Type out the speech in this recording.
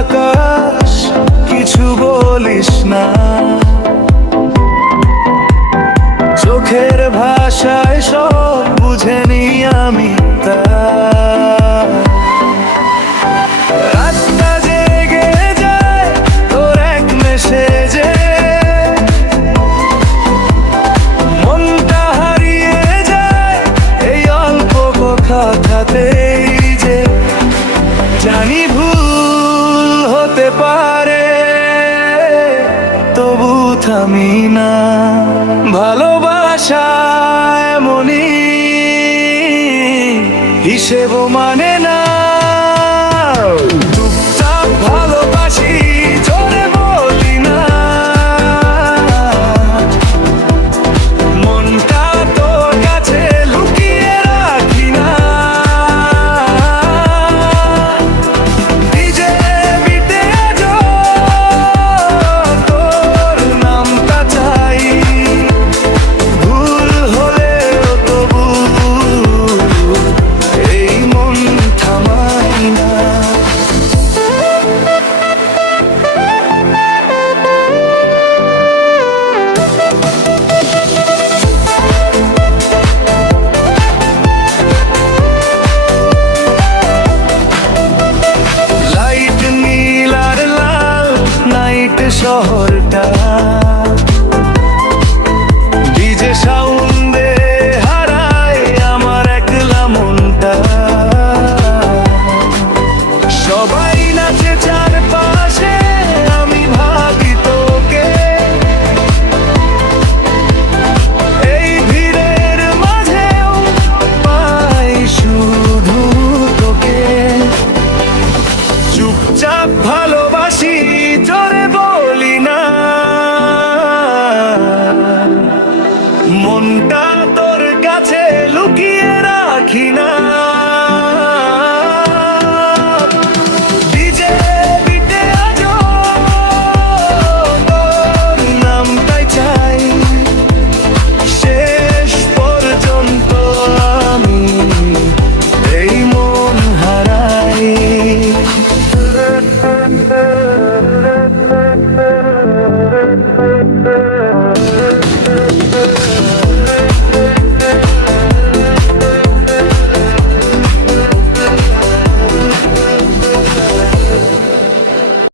আকাশ কিছু বলিস না, চোখের ভাষায় সব বুঝে নি আমি তা। রাতটা জেগে যায় তোর এক মেসেজে, মনটা হারিয়ে যায় এই অল্প কথাতেই যে। জানি ভুল হতে পারে তবু থামি না, ভালোবাসা এমনই হিসেব মানে না। চুপচাপ ভালোবাসি জোরে বলি না, মনটা তোর কাছে লুকিয়ে রাখি না। ডিজে বিটে আজো তোর নামটা চাই, ভুল হলেও তবু এই মন থামাই না। লাইট নীল আর লাল নাইট শহরটা, ডিজে সাউন্ডে হারায় আমার একলা মনটা। সবাই নাচে চারপাশে, আমি ভাবি তোকে এই ভিড়ের মাঝেও পাই শুধু তোকে। চুপচাপ ভালো